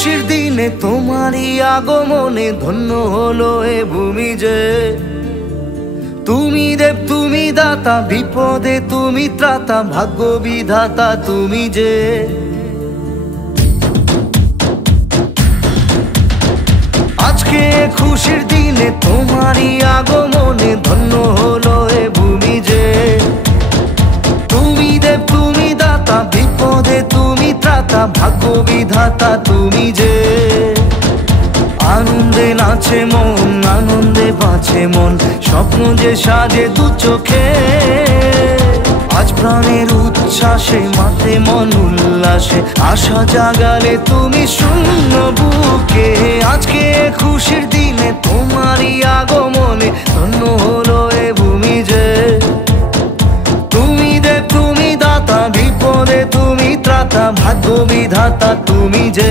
খুশির দিনে তোমারই আগমনে ধন্য হলো এ ভূমি যে। তুমি দেব তুমি দাতা, বিপদে তুমি ত্রাতা, ভাগ্য বিধাতা তুমি যে। আজকে খুশির দিনে তোমারই আগমনে ধন্য হলো এ ভূমি যে। তুমি দেব তুমি দাতা, বিপদে তুমি ত্রাতা, ভাগ্য বিধাতা তুমি যে। আনন্দে নাচে মন, আনন্দে বাঁচে মন, স্বপ্ন যে সাজে দু চোখে। আজ প্রাণের উচ্ছ্বাসে মাতে মন উল্লাসে, আশা জাগালে তুমি শূন্য বুকে। আজকে খুশির দিনে তোমারই আগমনে ধন্য হলো এ ভূমি যে। তুমি দেব তুমি দাতা, বিপদে তুমি ত্রাতা, ভাগ্য বিধাতা তুমি যে।